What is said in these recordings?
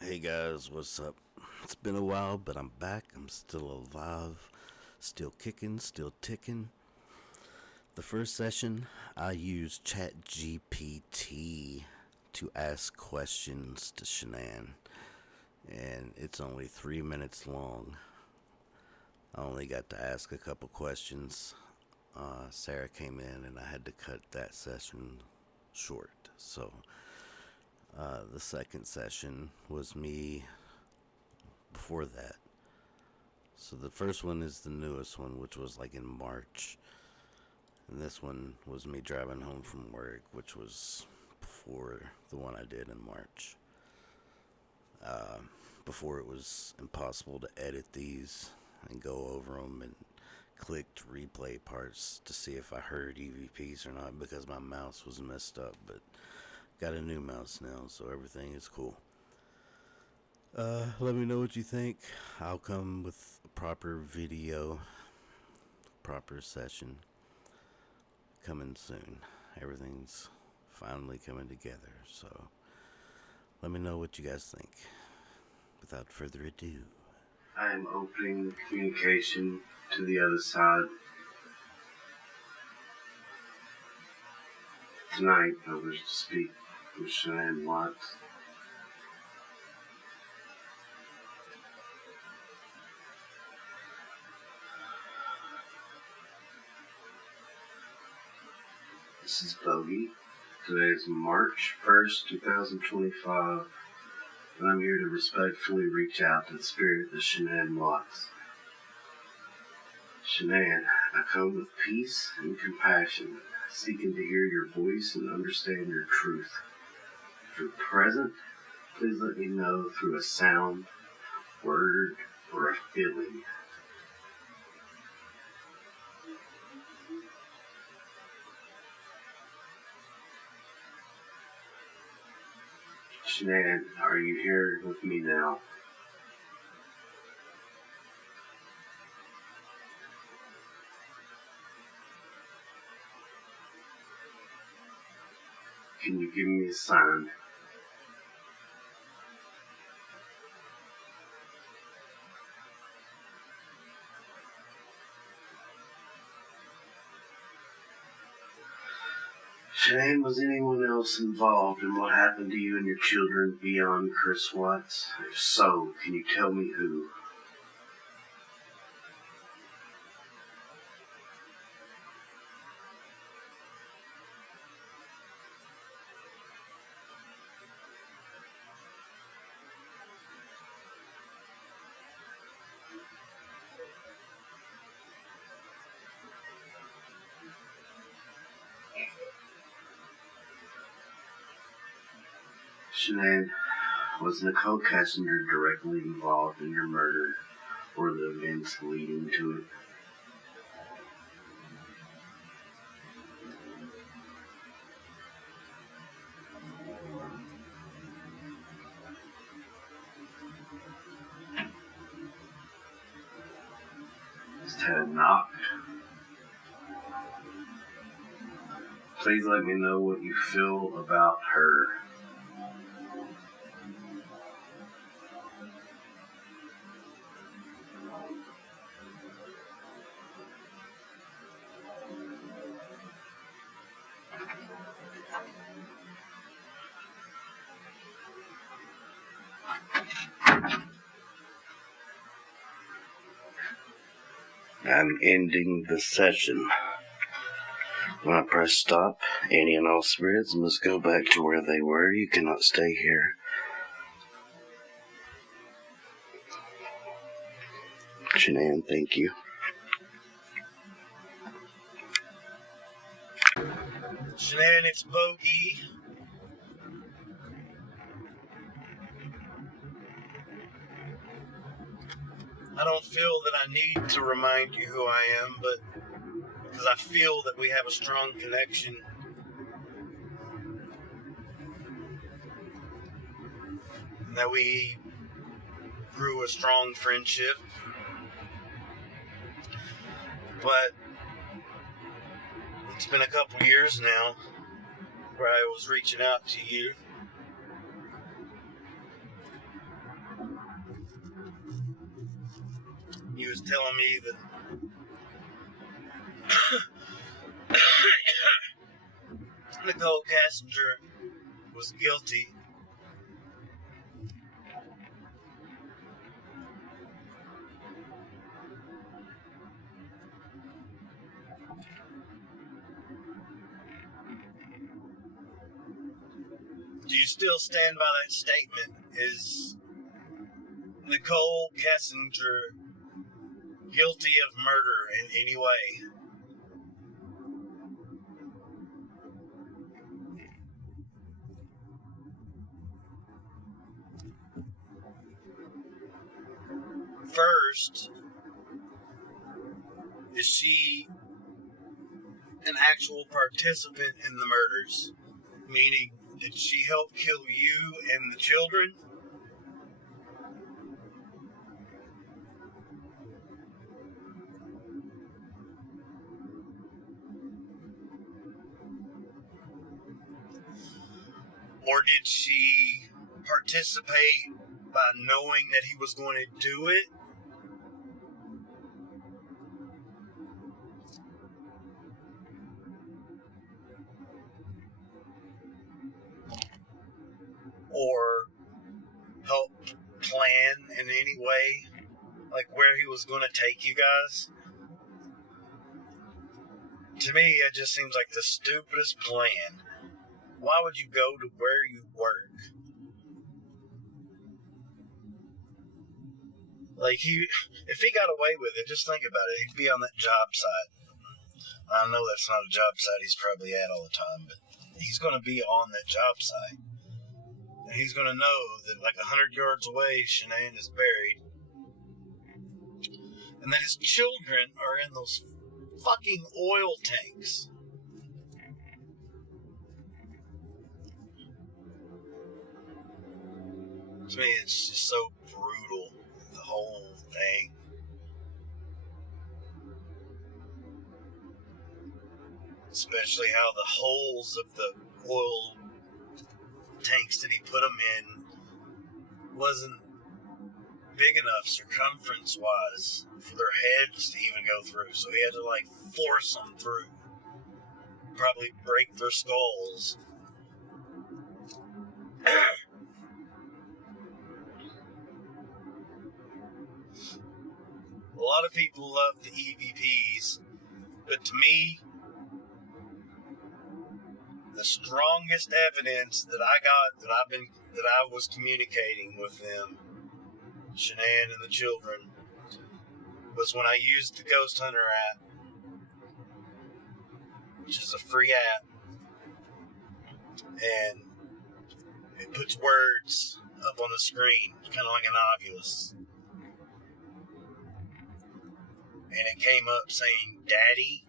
Hey guys, what's up? It's been a while, but I'm back. I'm still alive, still kicking, still ticking. The first session, I used ChatGPT to ask questions to Shanann, and it's only 3 minutes long. I only got to ask a couple questions. Sarah came in, and I had to cut that session short. So, the second session was me before that. So the first one is the newest one, which was like in March. And this one was me driving home from work, which was before the one I did in March. Before it was impossible to edit these and go over them, and clicked replay parts to see if I heard EVPs or not because my mouse was messed up. But got a new mouse now, so everything is cool. Let me know what you think. I'll come with a proper video, proper session coming soon. Everything's finally coming together, so let me know what you guys think. Without further ado, I am opening communication to the other side. Tonight, I wish to speak with Shanann Watts. This is Bogie. Today is March 1st, 2025, and I'm here to respectfully reach out to the spirit of Shanann Watts. Shanann, I come with peace and compassion, seeking to hear your voice and understand your truth. If you're present, please let me know through a sound, word, or a feeling. Shanann, are you here with me now? Can you give me a sign? Shanann, was anyone else involved in what happened to you and your children beyond Chris Watts? If so, can you tell me who? Shanann, was Nicole Kessinger directly involved in your murder or the events leading to it? Is Ted not? Please let me know what you feel about her. I'm ending the session. When I press stop, any and all spirits must go back to where they were. You cannot stay here. Shanann, thank you. Shanann, it's Bogie. I don't feel that I need to remind you who I am, but because I feel that we have a strong connection, and that we grew a strong friendship. But it's been a couple years now where I was reaching out to you, He was telling me that Nicole Kassinger was guilty. Do you still stand by that statement? Is Nicole Kassinger guilty of murder in any way? First, is she an actual participant in the murders? Meaning, did she help kill you and the children? Or did she participate by knowing that he was going to do it? Or helped plan in any way, like where he was going to take you guys? To me, it just seems like the stupidest plan. Why would you go to where you work? Like, if he got away with it, just think about it. He'd be on that job site. I know that's not a job site he's probably at all the time, but he's going to be on that job site. And he's going to know that like 100 yards away, Shanann is buried. And that his children are in those fucking oil tanks. To me, it's just so brutal, the whole thing. Especially how the holes of the oil tanks that he put them in wasn't big enough circumference-wise for their heads to even go through. So he had to, like, force them through. Probably break their skulls. A lot of people love the EVPs, but to me, the strongest evidence that I got that I was communicating with them, Shanann and the children, was when I used the Ghost Hunter app, which is a free app, and it puts words up on the screen, kind of like an Ovilus. And it came up saying, Daddy,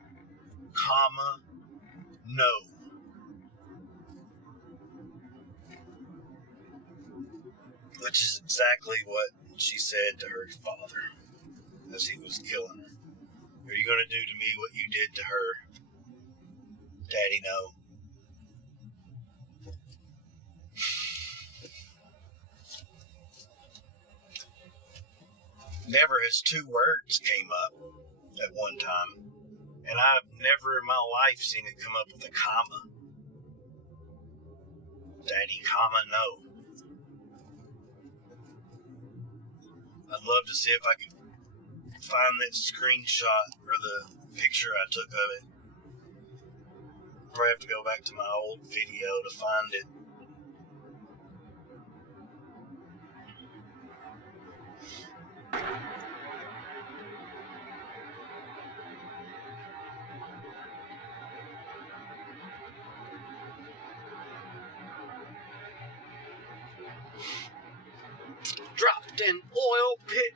comma, no. Which is exactly what she said to her father as he was killing her. Are you going to do to me what you did to her? Daddy, no. Never has two words came up at one time. And I've never in my life seen it come up with a comma. Daddy, comma, no. I'd love to see if I could find that screenshot or the picture I took of it. Probably have to go back to my old video to find it. Dropped an oil pit